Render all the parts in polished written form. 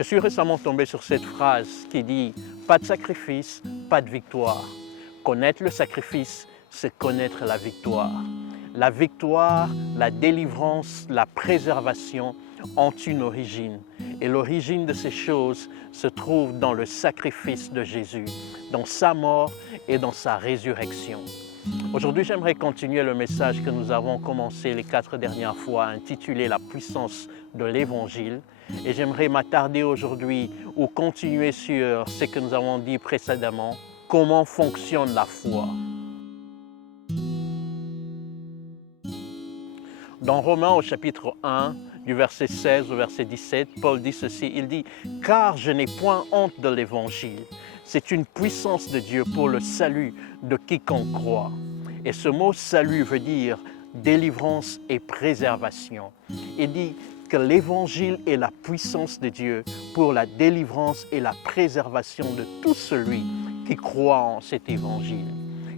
Je suis récemment tombé sur cette phrase qui dit « Pas de sacrifice, pas de victoire ». Connaître le sacrifice, c'est connaître la victoire. La victoire, la délivrance, la préservation ont une origine. Et l'origine de ces choses se trouve dans le sacrifice de Jésus, dans sa mort et dans sa résurrection. Aujourd'hui, j'aimerais continuer le message que nous avons commencé les 4 dernières fois, intitulé « La puissance de l'Évangile ». Et j'aimerais m'attarder aujourd'hui ou continuer sur ce que nous avons dit précédemment, comment fonctionne la foi. Dans Romains au chapitre 1, du verset 16 au verset 17, Paul dit ceci, il dit « Car je n'ai point honte de l'Évangile, c'est une puissance de Dieu pour le salut de quiconque croit. » Et ce mot « salut » veut dire délivrance et préservation. Il dit que l'Évangile est la puissance de Dieu pour la délivrance et la préservation de tout celui qui croit en cet Évangile.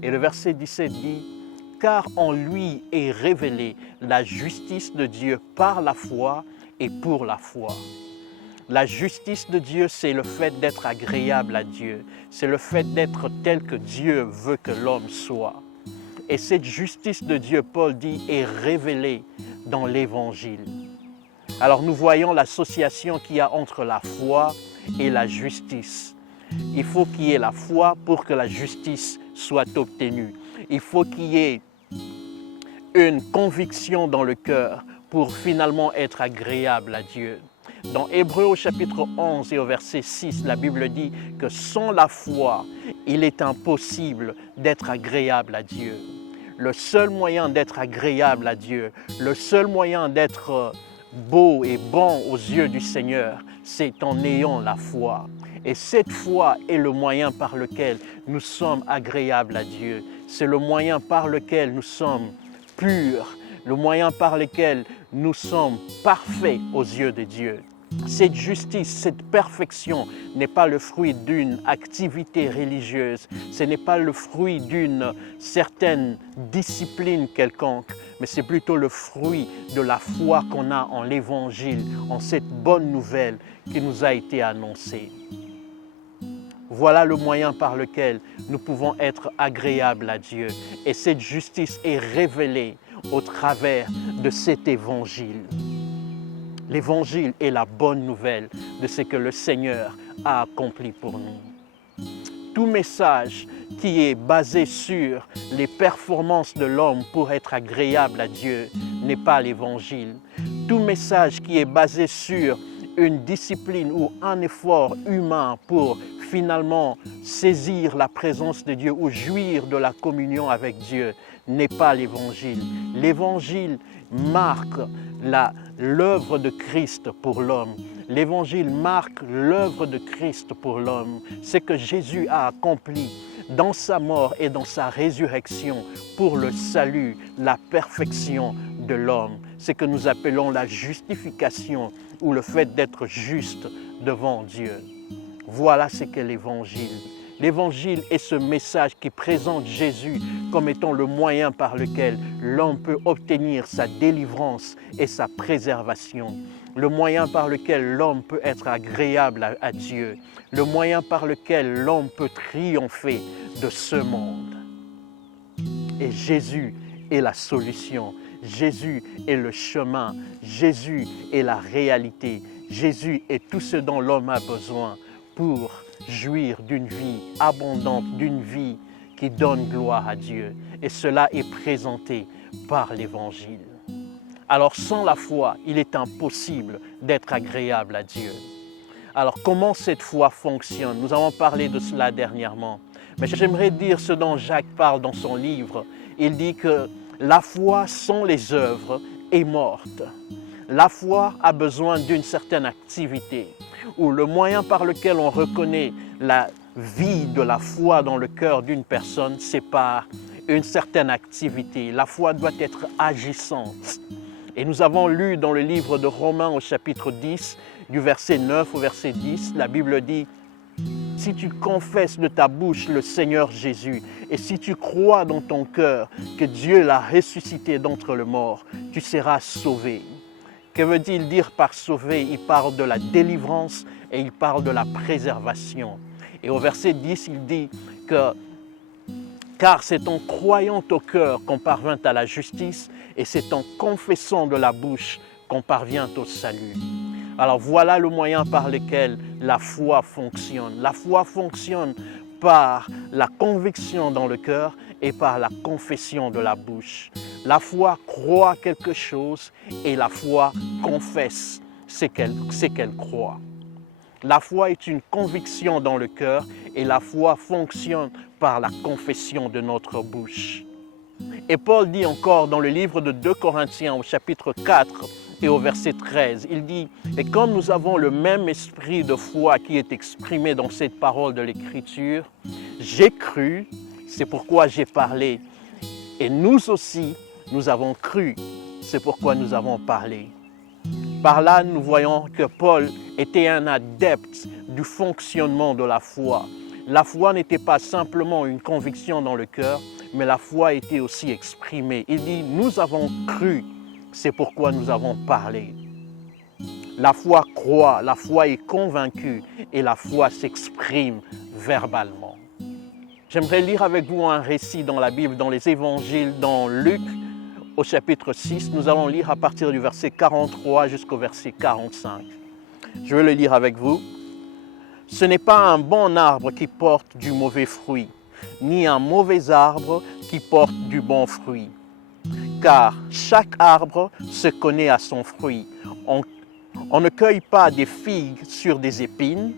Et le verset 17 dit « Car en lui est révélée la justice de Dieu par la foi et pour la foi. » La justice de Dieu, c'est le fait d'être agréable à Dieu. C'est le fait d'être tel que Dieu veut que l'homme soit. Et cette justice de Dieu, Paul dit, est révélée dans l'Évangile. Alors nous voyons l'association qu'il y a entre la foi et la justice. Il faut qu'il y ait la foi pour que la justice soit obtenue. Il faut qu'il y ait une conviction dans le cœur pour finalement être agréable à Dieu. Dans Hébreux au chapitre 11 et au verset 6, la Bible dit que sans la foi, il est impossible d'être agréable à Dieu. Le seul moyen d'être agréable à Dieu, le seul moyen d'être beau et bon aux yeux du Seigneur, c'est en ayant la foi. Et cette foi est le moyen par lequel nous sommes agréables à Dieu. C'est le moyen par lequel nous sommes purs, le moyen par lequel nous sommes parfaits aux yeux de Dieu. Cette justice, cette perfection n'est pas le fruit d'une activité religieuse, ce n'est pas le fruit d'une certaine discipline quelconque, mais c'est plutôt le fruit de la foi qu'on a en l'Évangile, en cette bonne nouvelle qui nous a été annoncée. Voilà le moyen par lequel nous pouvons être agréables à Dieu. Et cette justice est révélée au travers de cet Évangile. L'Évangile est la bonne nouvelle de ce que le Seigneur a accompli pour nous. Tout message qui est basé sur les performances de l'homme pour être agréable à Dieu n'est pas l'Évangile. Tout message qui est basé sur une discipline ou un effort humain pour finalement saisir la présence de Dieu ou jouir de la communion avec Dieu n'est pas l'Évangile. L'Évangile marque l'œuvre de Christ pour l'homme. L'Évangile marque l'œuvre de Christ pour l'homme. Ce que Jésus a accompli dans sa mort et dans sa résurrection pour le salut, la perfection de l'homme. Ce que nous appelons la justification ou le fait d'être juste devant Dieu. Voilà ce qu'est l'Évangile. L'Évangile est ce message qui présente Jésus comme étant le moyen par lequel l'homme peut obtenir sa délivrance et sa préservation. Le moyen par lequel l'homme peut être agréable à Dieu. Le moyen par lequel l'homme peut triompher de ce monde. Et Jésus est la solution. Jésus est le chemin. Jésus est la réalité. Jésus est tout ce dont l'homme a besoin pour jouir d'une vie abondante, d'une vie qui donne gloire à Dieu. Et cela est présenté par l'Évangile. Alors sans la foi, il est impossible d'être agréable à Dieu. Alors comment cette foi fonctionne? Nous avons parlé de cela dernièrement. Mais j'aimerais dire ce dont Jacques parle dans son livre. Il dit que la foi sans les œuvres est morte. La foi a besoin d'une certaine activité, où le moyen par lequel on reconnaît la vie de la foi dans le cœur d'une personne, c'est par une certaine activité. La foi doit être agissante. Et nous avons lu dans le livre de Romains au chapitre 10, du verset 9 au verset 10, la Bible dit « Si tu confesses de ta bouche le Seigneur Jésus et si tu crois dans ton cœur que Dieu l'a ressuscité d'entre les morts, tu seras sauvé. » Que veut-il dire par sauver? Il parle de la délivrance et il parle de la préservation. Et au verset 10, il dit que car c'est en croyant au cœur qu'on parvient à la justice et c'est en confessant de la bouche qu'on parvient au salut. Alors voilà le moyen par lequel la foi fonctionne. La foi fonctionne par la conviction dans le cœur et par la confession de la bouche. La foi croit quelque chose et la foi confesse ce qu'elle croit. La foi est une conviction dans le cœur et la foi fonctionne par la confession de notre bouche. Et Paul dit encore dans le livre de 2 Corinthiens au chapitre 4 et au verset 13, il dit « Et comme nous avons le même esprit de foi qui est exprimé dans cette parole de l'Écriture, j'ai cru, c'est pourquoi j'ai parlé. Et nous aussi, nous avons cru, c'est pourquoi nous avons parlé. » Par là, nous voyons que Paul était un adepte du fonctionnement de la foi. La foi n'était pas simplement une conviction dans le cœur, mais la foi était aussi exprimée. Il dit, nous avons cru, c'est pourquoi nous avons parlé. La foi croit, la foi est convaincue et la foi s'exprime verbalement. J'aimerais lire avec vous un récit dans la Bible, dans les évangiles, dans Luc, au chapitre 6. Nous allons lire à partir du verset 43 jusqu'au verset 45. Je vais le lire avec vous. Ce n'est pas un bon arbre qui porte du mauvais fruit, ni un mauvais arbre qui porte du bon fruit. Car chaque arbre se connaît à son fruit. On ne cueille pas des figues sur des épines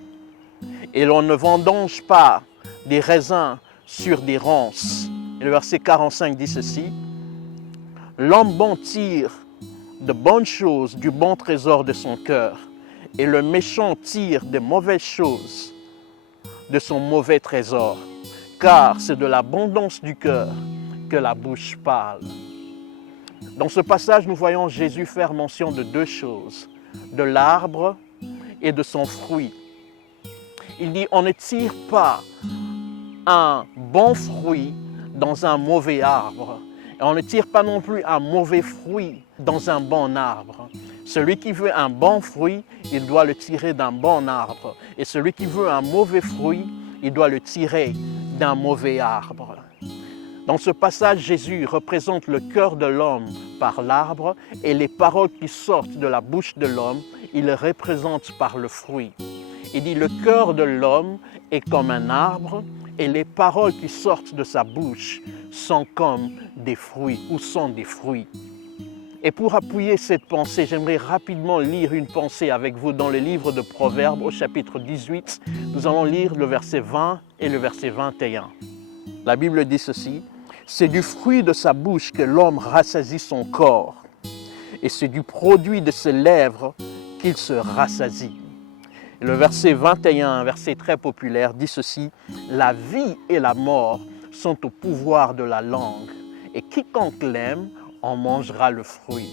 et l'on ne vendange pas des raisins sur des ronces. Et le verset 45 dit ceci. L'homme bon tire de bonnes choses du bon trésor de son cœur, et le méchant tire de mauvaises choses de son mauvais trésor, car c'est de l'abondance du cœur que la bouche parle. Dans ce passage, nous voyons Jésus faire mention de deux choses, de l'arbre et de son fruit. Il dit, on ne tire pas un bon fruit dans un mauvais arbre. Et on ne tire pas non plus un mauvais fruit dans un bon arbre. Celui qui veut un bon fruit, il doit le tirer d'un bon arbre. Et celui qui veut un mauvais fruit, il doit le tirer d'un mauvais arbre. Dans ce passage, Jésus représente le cœur de l'homme par l'arbre et les paroles qui sortent de la bouche de l'homme, il le représente par le fruit. Il dit, le cœur de l'homme est comme un arbre et les paroles qui sortent de sa bouche sont comme des fruits ou sont des fruits. Et pour appuyer cette pensée, j'aimerais rapidement lire une pensée avec vous dans le livre de Proverbes au chapitre 18. Nous allons lire le verset 20 et le verset 21. La Bible dit ceci, « C'est du fruit de sa bouche que l'homme rassasie son corps, et c'est du produit de ses lèvres qu'il se rassasie. » Le verset 21, un verset très populaire, dit ceci, « La vie et la mort sont au pouvoir de la langue, et quiconque l'aime en mangera le fruit. »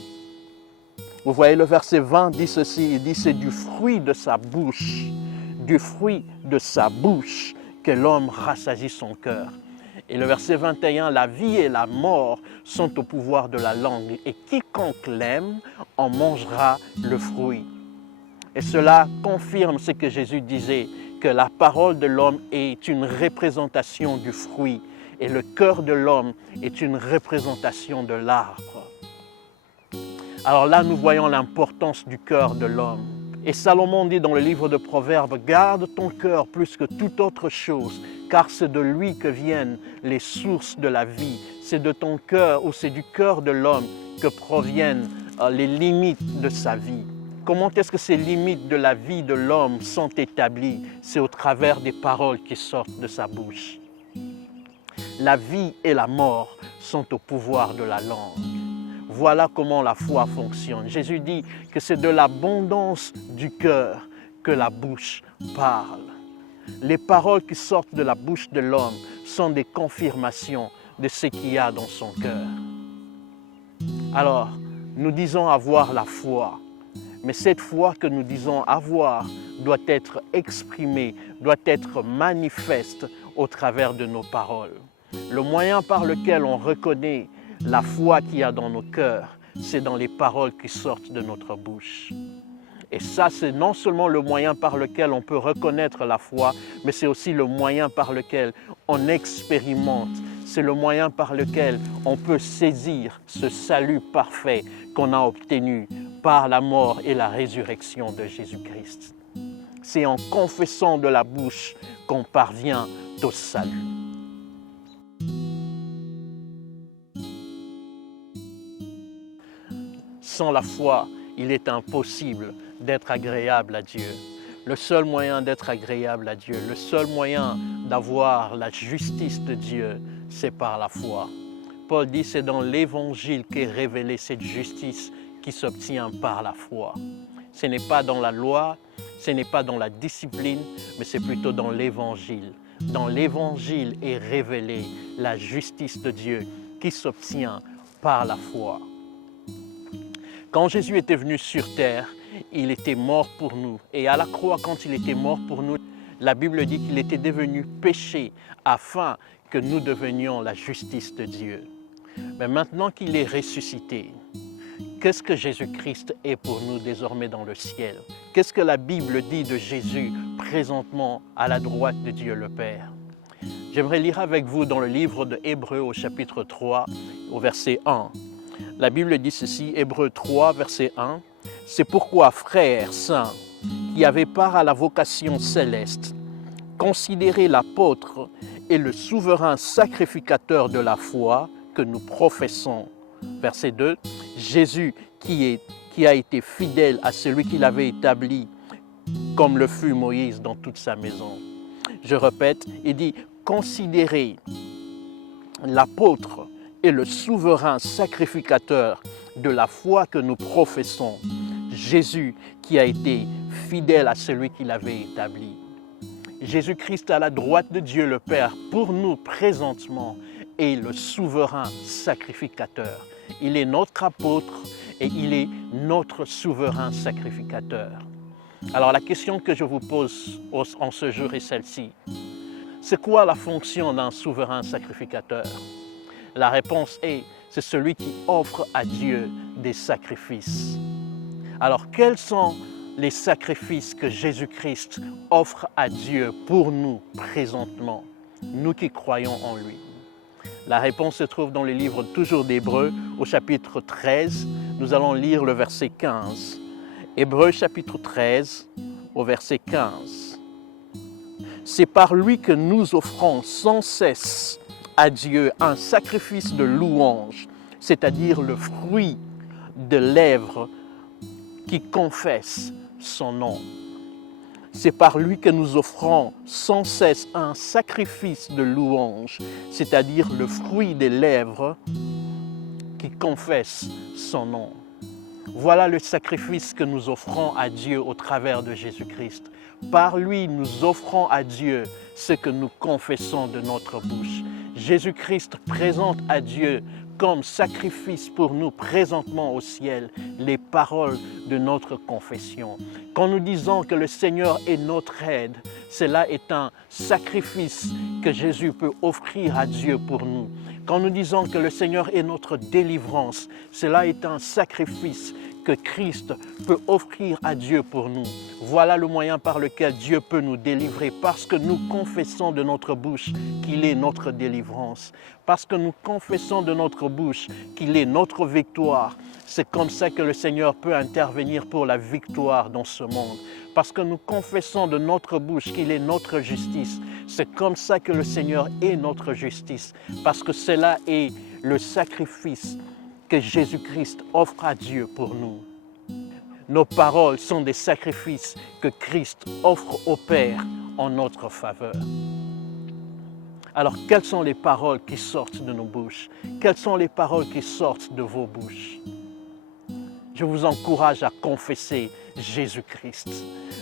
Vous voyez, le verset 20 dit ceci, il dit, « C'est du fruit de sa bouche que l'homme rassasie son cœur. » Et le verset 21, « La vie et la mort sont au pouvoir de la langue, et quiconque l'aime en mangera le fruit. » Et cela confirme ce que Jésus disait, que la parole de l'homme est une représentation du fruit et le cœur de l'homme est une représentation de l'arbre. Alors là, nous voyons l'importance du cœur de l'homme. Et Salomon dit dans le livre de Proverbes, « Garde ton cœur plus que toute autre chose, car c'est de lui que viennent les sources de la vie. C'est de ton cœur ou c'est du cœur de l'homme que proviennent les limites de sa vie. » Comment est-ce que ces limites de la vie de l'homme sont établies? C'est au travers des paroles qui sortent de sa bouche. La vie et la mort sont au pouvoir de la langue. Voilà comment la foi fonctionne. Jésus dit que c'est de l'abondance du cœur que la bouche parle. Les paroles qui sortent de la bouche de l'homme sont des confirmations de ce qu'il y a dans son cœur. Alors, nous disons avoir la foi. Mais cette foi que nous disons avoir doit être exprimée, doit être manifeste au travers de nos paroles. Le moyen par lequel on reconnaît la foi qu'il y a dans nos cœurs, c'est dans les paroles qui sortent de notre bouche. Et ça, c'est non seulement le moyen par lequel on peut reconnaître la foi, mais c'est aussi le moyen par lequel on expérimente. C'est le moyen par lequel on peut saisir ce salut parfait qu'on a obtenu par la mort et la résurrection de Jésus-Christ. C'est en confessant de la bouche qu'on parvient au salut. Sans la foi, il est impossible d'être agréable à Dieu. Le seul moyen d'être agréable à Dieu, le seul moyen d'avoir la justice de Dieu, c'est par la foi. Paul dit, c'est dans l'Évangile qu'est révélée cette justice qui s'obtient par la foi. Ce n'est pas dans la loi, ce n'est pas dans la discipline, mais c'est plutôt dans l'Évangile. Dans l'Évangile est révélée la justice de Dieu qui s'obtient par la foi. Quand Jésus était venu sur terre, il était mort pour nous. Et à la croix, quand il était mort pour nous, la Bible dit qu'il était devenu péché afin que nous devenions la justice de Dieu. Mais maintenant qu'il est ressuscité, qu'est-ce que Jésus-Christ est pour nous désormais dans le ciel? Qu'est-ce que la Bible dit de Jésus présentement à la droite de Dieu le Père? J'aimerais lire avec vous dans le livre de Hébreux au chapitre 3, au verset 1. La Bible dit ceci, Hébreux 3, verset 1. « C'est pourquoi, frères saints, qui avez part à la vocation céleste, considérez l'apôtre et le souverain sacrificateur de la foi que nous professons. » Verset 2. « Jésus qui a été fidèle à celui qu'il avait établi, comme le fut Moïse dans toute sa maison. » Je répète, il dit « Considérez l'apôtre et le souverain sacrificateur de la foi que nous professons, Jésus qui a été fidèle à celui qu'il avait établi. » Jésus-Christ à la droite de Dieu le Père, pour nous présentement, est le souverain sacrificateur. Il est notre apôtre et il est notre souverain sacrificateur. Alors la question que je vous pose en ce jour est celle-ci. C'est quoi la fonction d'un souverain sacrificateur? La réponse est, c'est celui qui offre à Dieu des sacrifices. Alors, quels sont les sacrifices que Jésus-Christ offre à Dieu pour nous présentement, nous qui croyons en lui? La réponse se trouve dans le livre toujours d'Hébreux, au chapitre 13. Nous allons lire le verset 15. Hébreux chapitre 13, au verset 15. « C'est par lui que nous offrons sans cesse à Dieu un sacrifice de louange, c'est-à-dire le fruit de lèvres qui confessent son nom. » C'est par lui que nous offrons sans cesse un sacrifice de louange, c'est-à-dire le fruit des lèvres qui confessent son nom. Voilà le sacrifice que nous offrons à Dieu au travers de Jésus-Christ. Par lui, nous offrons à Dieu ce que nous confessons de notre bouche. Jésus-Christ présente à Dieu comme sacrifice pour nous présentement au ciel les paroles de notre confession. Quand nous disons que le Seigneur est notre aide, cela est un sacrifice que Jésus peut offrir à Dieu pour nous. Quand nous disons que le Seigneur est notre délivrance, cela est un sacrifice que Christ peut offrir à Dieu pour nous. Voilà le moyen par lequel Dieu peut nous délivrer, parce que nous confessons de notre bouche qu'il est notre délivrance, parce que nous confessons de notre bouche qu'il est notre victoire. C'est comme ça que le Seigneur peut intervenir pour la victoire dans ce monde. Parce que nous confessons de notre bouche qu'il est notre justice. C'est comme ça que le Seigneur est notre justice, parce que cela est le sacrifice que Jésus-Christ offre à Dieu pour nous. Nos paroles sont des sacrifices que Christ offre au Père en notre faveur. Alors, quelles sont les paroles qui sortent de nos bouches? Quelles sont les paroles qui sortent de vos bouches? Je vous encourage à confesser Jésus-Christ.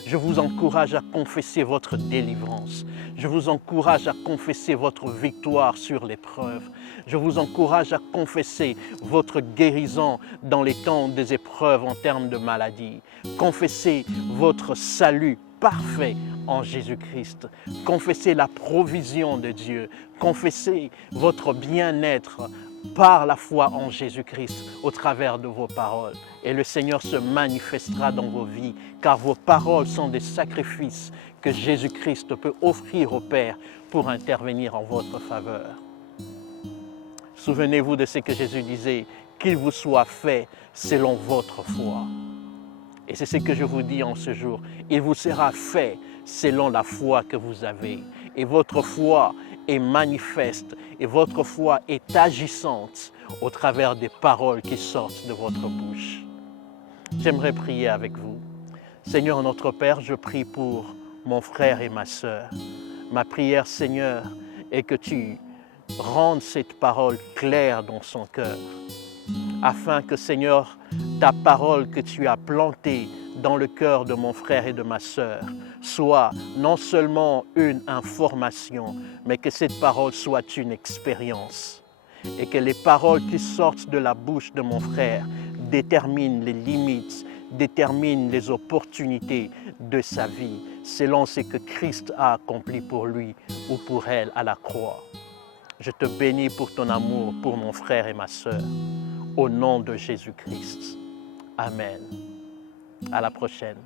Je vous encourage à confesser votre délivrance. Je vous encourage à confesser votre victoire sur l'épreuve. Je vous encourage à confesser votre guérison dans les temps des épreuves en termes de maladie. Confessez votre salut parfait en Jésus-Christ. Confessez la provision de Dieu. Confessez votre bien-être par la foi en Jésus-Christ au travers de vos paroles. Et le Seigneur se manifestera dans vos vies, car vos paroles sont des sacrifices que Jésus-Christ peut offrir au Père pour intervenir en votre faveur. Souvenez-vous de ce que Jésus disait, qu'il vous soit fait selon votre foi. Et c'est ce que je vous dis en ce jour, il vous sera fait selon la foi que vous avez. Et votre foi est manifeste et votre foi est agissante au travers des paroles qui sortent de votre bouche. J'aimerais prier avec vous. Seigneur notre Père, je prie pour mon frère et ma sœur. Ma prière, Seigneur, est que tu rendes cette parole claire dans son cœur, afin que, Seigneur, ta parole que tu as plantée dans le cœur de mon frère et de ma sœur soit non seulement une information, mais que cette parole soit une expérience. Et que les paroles qui sortent de la bouche de mon frère déterminent les limites, déterminent les opportunités de sa vie, selon ce que Christ a accompli pour lui ou pour elle à la croix. Je te bénis pour ton amour pour mon frère et ma sœur. Au nom de Jésus-Christ. Amen. À la prochaine.